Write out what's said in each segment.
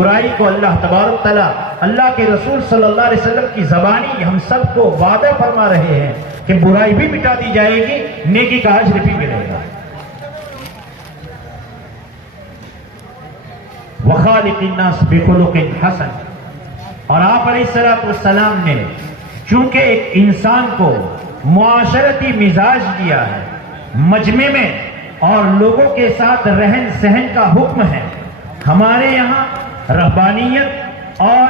برائی کو اللہ تبارک تعالیٰ اللہ کے رسول صلی اللہ علیہ وسلم کی زبانی ہم سب کو وعدہ فرما رہے ہیں کہ برائی بھی مٹا دی جائے گی، نیکی کا اجر بھی ملے گا۔ وَخَالِقِ النَّاسِ بِخُلُقٍ حَسَنٍ، اور آپ علیہ السلام نے چونکہ ایک انسان کو معاشرتی مزاج دیا ہے، مجمع میں اور لوگوں کے ساتھ رہن سہن کا حکم ہے۔ ہمارے یہاں رہبانیت اور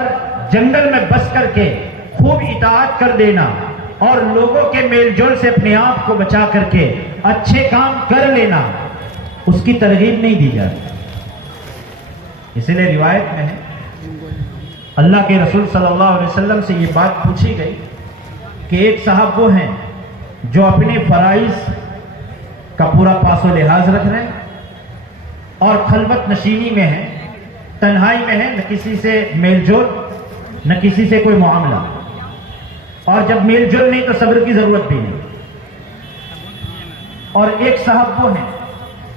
جنگل میں بس کر کے خوب اطاعت کر دینا اور لوگوں کے میل جول سے اپنے آپ کو بچا کر کے اچھے کام کر لینا، اس کی ترغیب نہیں دی جاتی۔ اسی لیے روایت میں ہے اللہ کے رسول صلی اللہ علیہ وسلم سے یہ بات پوچھی گئی کہ ایک صاحب وہ ہیں جو اپنے فرائض کا پورا پاس و لحاظ رکھ رہے ہیں اور خلوت نشینی میں ہے، تنہائی میں ہے، نہ کسی سے میل جول نہ کسی سے کوئی معاملہ، اور جب میل جول نہیں تو صبر کی ضرورت بھی نہیں۔ اور ایک صاحب وہ ہیں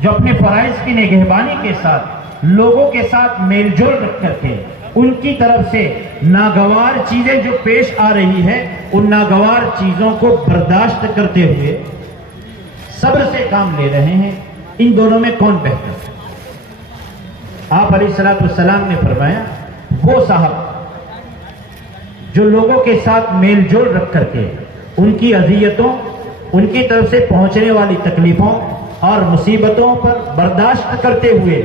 جو اپنے فرائض کی نگہبانی کے ساتھ لوگوں کے ساتھ میل جول رکھ کر کے ان کی طرف سے ناگوار چیزیں جو پیش آ رہی ہے ان ناگوار چیزوں کو برداشت کرتے ہوئے صبر سے کام لے رہے ہیں۔ ان دونوں میں کون بہتر ہے؟ آپ علیہ السلام نے فرمایا وہ صاحب جو لوگوں کے ساتھ میل جول رکھ کر کے ان کی اذیتوں، ان کی طرف سے پہنچنے والی تکلیفوں اور مصیبتوں پر برداشت کرتے ہوئے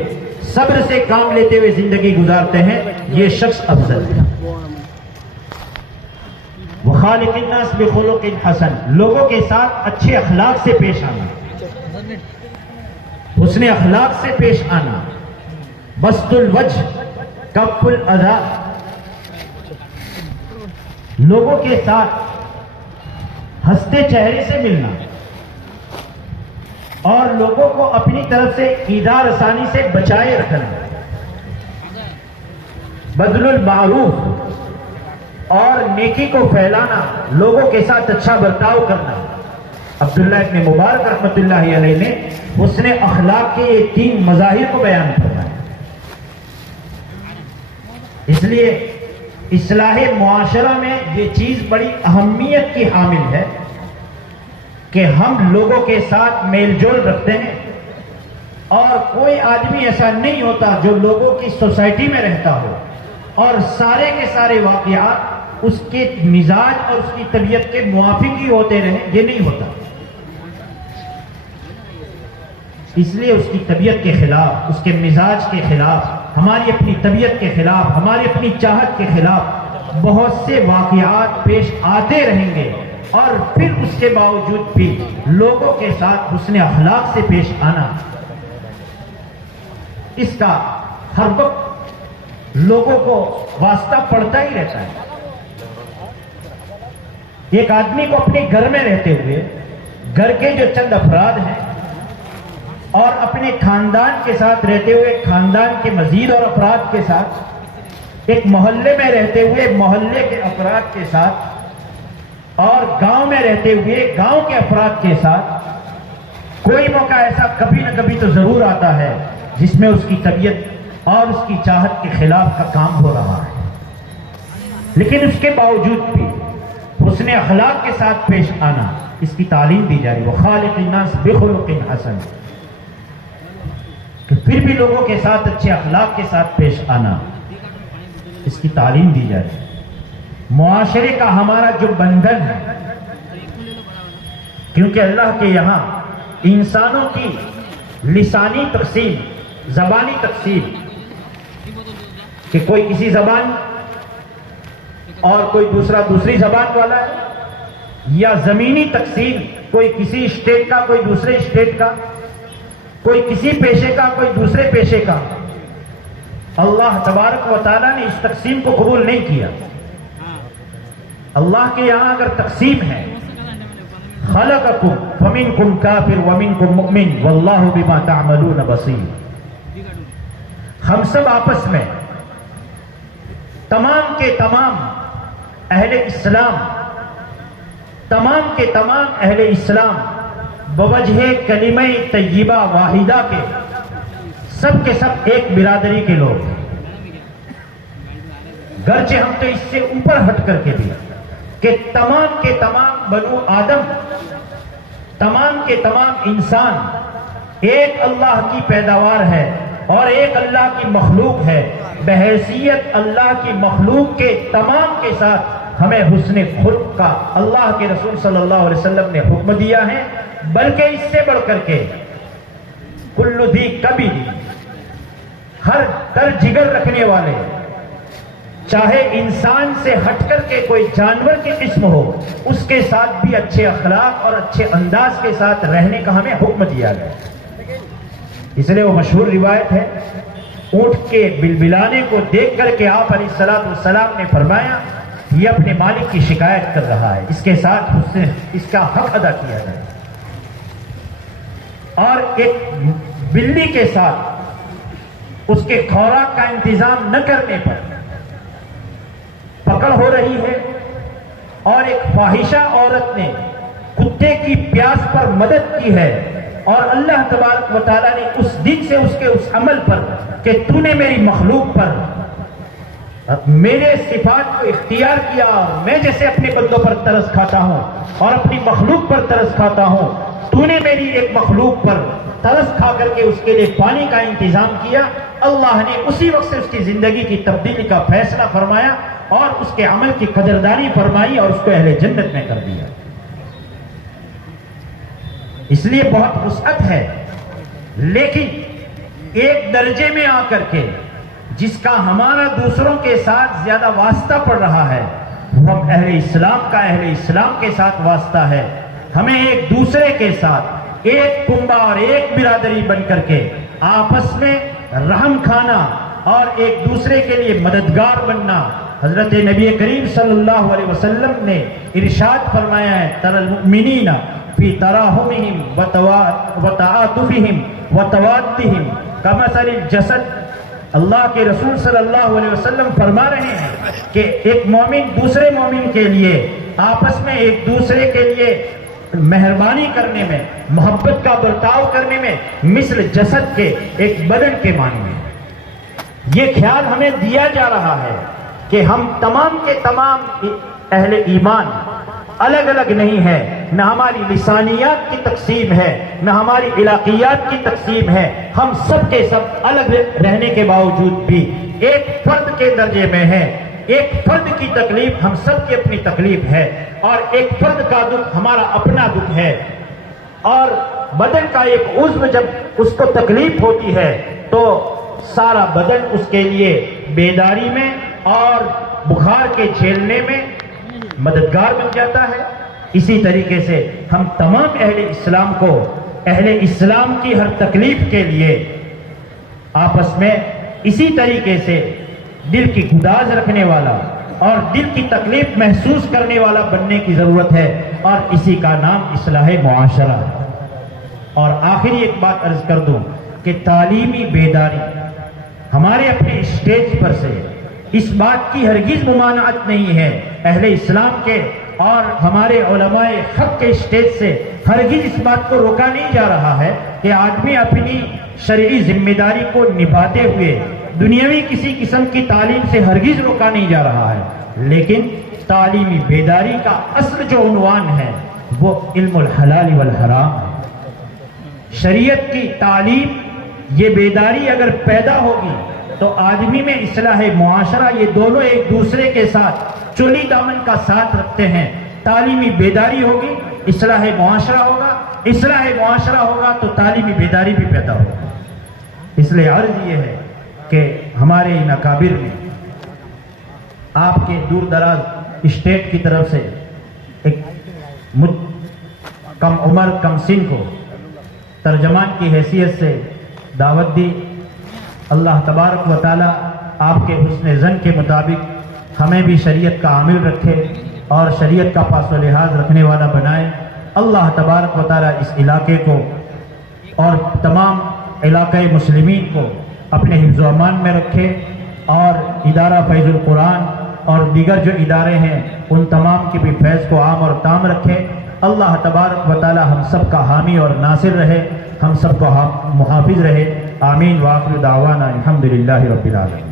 صبر سے کام لیتے ہوئے زندگی گزارتے ہیں، یہ شخص افضل ہے۔ وَخَالِقِ النَّاسِ بِخُلُقٍ حَسَنٍ، لوگوں کے ساتھ اچھے اخلاق سے پیش آنا، حسن اخلاق سے پیش آنا، بسط الوجہ کف الاذی، لوگوں کے ساتھ ہنستے چہرے سے ملنا اور لوگوں کو اپنی طرف سے ایذا رسانی سے بچائے رکھنا، بذل المعروف اور نیکی کو پھیلانا، لوگوں کے ساتھ اچھا برتاؤ کرنا۔ عبداللہ ابن مبارک رحمۃ اللہ علیہ نے حسن اخلاق کے یہ 3 مظاہر کو بیان فرمایا۔ اس لیے اصلاح معاشرہ میں یہ چیز بڑی اہمیت کی حامل ہے کہ ہم لوگوں کے ساتھ میل جول رکھتے ہیں، اور کوئی آدمی ایسا نہیں ہوتا جو لوگوں کی سوسائٹی میں رہتا ہو اور سارے کے سارے واقعات اس کے مزاج اور اس کی طبیعت کے موافق ہی ہوتے رہیں، یہ نہیں ہوتا۔ اس لیے اس کی طبیعت کے خلاف، اس کے مزاج کے خلاف، ہماری اپنی طبیعت کے خلاف، ہماری اپنی چاہت کے خلاف بہت سے واقعات پیش آتے رہیں گے، اور پھر اس کے باوجود بھی لوگوں کے ساتھ حسن اخلاق سے پیش آنا، اس کا ہر وقت لوگوں کو واسطہ پڑتا ہی رہتا ہے۔ ایک آدمی کو اپنے گھر میں رہتے ہوئے گھر کے جو چند افراد ہیں اور اپنے خاندان کے ساتھ رہتے ہوئے خاندان کے مزید اور افراد کے ساتھ، ایک محلے میں رہتے ہوئے محلے کے افراد کے ساتھ، اور گاؤں میں رہتے ہوئے گاؤں کے افراد کے ساتھ، کوئی موقع ایسا کبھی نہ کبھی تو ضرور آتا ہے جس میں اس کی طبیعت اور اس کی چاہت کے خلاف کا کام ہو رہا ہے، لیکن اس کے باوجود بھی حسن اخلاق کے ساتھ پیش آنا، اس کی تعلیم دی جائے۔ وَخَالِقِ النَّاسِ بِخُلُقٍ حَسَنٍ، کہ پھر بھی لوگوں کے ساتھ اچھے اخلاق کے ساتھ پیش آنا، اس کی تعلیم دی جائے۔ معاشرے کا ہمارا جو بندھن ہے، کیونکہ اللہ کے یہاں انسانوں کی لسانی تقسیم، زبانی تقسیم، کہ کوئی کسی زبان اور کوئی دوسری زبان والا ہے، یا زمینی تقسیم، کوئی کسی اسٹیٹ کا کوئی دوسرے اسٹیٹ کا، کوئی کسی پیشے کا کوئی دوسرے پیشے کا، اللہ تبارک و تعالیٰ نے اس تقسیم کو قبول نہیں کیا۔ اللہ کے یہاں اگر تقسیم ہے، خلقکم فمنکم کافر ومنکم مؤمن واللہ بما تعملون بصیر، ہم سب آپس میں تمام کے تمام اہل اسلام، تمام کے تمام اہل اسلام بوجہ کلمہ طیبہ واحدہ کے سب ایک برادری کے لوگ ہیں، گرچہ ہم تو اس سے اوپر ہٹ کر کے بھی کہ تمام کے تمام بنو آدم، تمام کے تمام انسان ایک اللہ کی پیداوار ہے اور ایک اللہ کی مخلوق ہے. بحیثیت اللہ کی مخلوق کے تمام کے ساتھ ہمیں حسن خلق کا اللہ کے رسول صلی اللہ علیہ وسلم نے حکم دیا ہے. بلکہ اس سے بڑھ کر کے کل ذی کبد، ہر در جگر رکھنے والے، چاہے انسان سے ہٹ کر کے کوئی جانور کی قسم ہو، اس کے ساتھ بھی اچھے اخلاق اور اچھے انداز کے ساتھ رہنے کا ہمیں حکم دیا گیا. اس لیے وہ مشہور روایت ہے، اونٹ کے بلبلانے کو دیکھ کر کے آپ علیہ الصلوۃ والسلام نے فرمایا یہ اپنے مالک کی شکایت کر رہا ہے، اس کے ساتھ اس کا حق ادا کیا جائے. اور ایک بلی کے ساتھ اس کے خوراک کا انتظام نہ کرنے پر پکڑ ہو رہی ہے، اور ایک فاحشہ عورت نے کتے کی پیاس پر مدد کی ہے، اور اللہ تبارک و تعالیٰ نے اس دن سے اس کے اس عمل پر کہ تو نے میری مخلوق پر میرے صفات کو اختیار کیا، اور میں جیسے اپنے بندوں پر ترس کھاتا ہوں اور اپنی مخلوق پر ترس کھاتا ہوں، تو نے میری ایک مخلوق پر ترس کھا کر کے اس کے لیے پانی کا انتظام کیا. اللہ نے اسی وقت سے اس کی زندگی کی تبدیلی کا فیصلہ فرمایا اور اس کے عمل کی قدردانی فرمائی اور اس کو اہل جنت میں کر دیا. اس لیے بہت وسعت ہے، لیکن ایک درجے میں آ کر کے جس کا ہمارا دوسروں کے ساتھ زیادہ واسطہ پڑ رہا ہے وہ ہم اہل اسلام کا اہل اسلام کے ساتھ واسطہ ہے. ہمیں ایک دوسرے کے ساتھ ایک کنبہ اور ایک برادری بن کر کے آپس میں رحم کھانا اور ایک دوسرے کے لیے مددگار بننا. حضرت نبی کریم صلی اللہ علیہ وسلم نے ارشاد فرمایا ہے، تر المؤمنین فی تراحمہم وتعاطفہم وتوادہم کمثل الجسد. اللہ کے رسول صلی اللہ علیہ وسلم فرما رہے ہیں کہ ایک مومن دوسرے مومن کے لیے آپس میں ایک دوسرے کے لیے مہربانی کرنے میں، محبت کا برتاؤ کرنے میں مثل جسد کے، ایک بدن کے معنی میں. یہ خیال ہمیں دیا جا رہا ہے کہ ہم تمام کے تمام اہل ایمان الگ الگ نہیں ہے، نہ ہماری لسانیات کی تقسیم ہے، نہ ہماری علاقیات کی تقسیم ہے. ہم سب کے سب الگ رہنے کے باوجود بھی ایک فرد کے درجے میں ہے. ایک فرد کی تکلیف ہم سب کی اپنی تکلیف ہے، اور ایک فرد کا دکھ ہمارا اپنا دکھ ہے. اور بدن کا ایک عضو جب اس کو تکلیف ہوتی ہے تو سارا بدن اس کے لیے بیداری میں اور بخار کے جھیلنے میں مددگار بن جاتا ہے. اسی طریقے سے ہم تمام اہل اسلام کو اہل اسلام کی ہر تکلیف کے لیے آپس میں اسی طریقے سے دل کی گداز رکھنے والا اور دل کی تکلیف محسوس کرنے والا بننے کی ضرورت ہے، اور اسی کا نام اصلاح معاشرہ ہے. اور آخری ایک بات عرض کر دوں کہ تعلیمی بیداری ہمارے اپنے اسٹیج پر سے اس بات کی ہرگز ممانعت نہیں ہے. اہل اسلام کے اور ہمارے علماء حق کے اسٹیج سے ہرگز اس بات کو روکا نہیں جا رہا ہے کہ آدمی اپنی شرعی ذمہ داری کو نبھاتے ہوئے دنیاوی کسی قسم کی تعلیم سے ہرگز روکا نہیں جا رہا ہے. لیکن تعلیمی بیداری کا اصل جو عنوان ہے وہ علم الحلال والحرام ہے. شریعت کی تعلیم، یہ بیداری اگر پیدا ہوگی تو آدمی میں اصلاح معاشرہ، یہ دونوں ایک دوسرے کے ساتھ چولی دامن کا ساتھ رکھتے ہیں. تعلیمی بیداری ہوگی، اصلاح معاشرہ ہوگا، اصلاح معاشرہ ہوگا تو تعلیمی بیداری بھی پیدا ہوگی. اس لیے عرض یہ ہے کہ ہمارے ان اکابر نے آپ کے دور دراز اسٹیٹ کی طرف سے ایک کم عمر کم سن کو ترجمان کی حیثیت سے دعوت دی. اللہ تبارک و تعالی آپ کے حسن ظن کے مطابق ہمیں بھی شریعت کا عامل رکھے اور شریعت کا پاس و لحاظ رکھنے والا بنائے. اللہ تبارک و تعالی اس علاقے کو اور تمام علاقۂ مسلمین کو اپنے حفظ و امان میں رکھے، اور ادارہ فیض القرآن اور دیگر جو ادارے ہیں ان تمام کی بھی فیض کو عام اور تام رکھے. اللہ تبارک و تعالی ہم سب کا حامی اور ناصر رہے، ہم سب کو محافظ رہے. آمین. وآخر دعوانا الحمدللہ رب العالمین.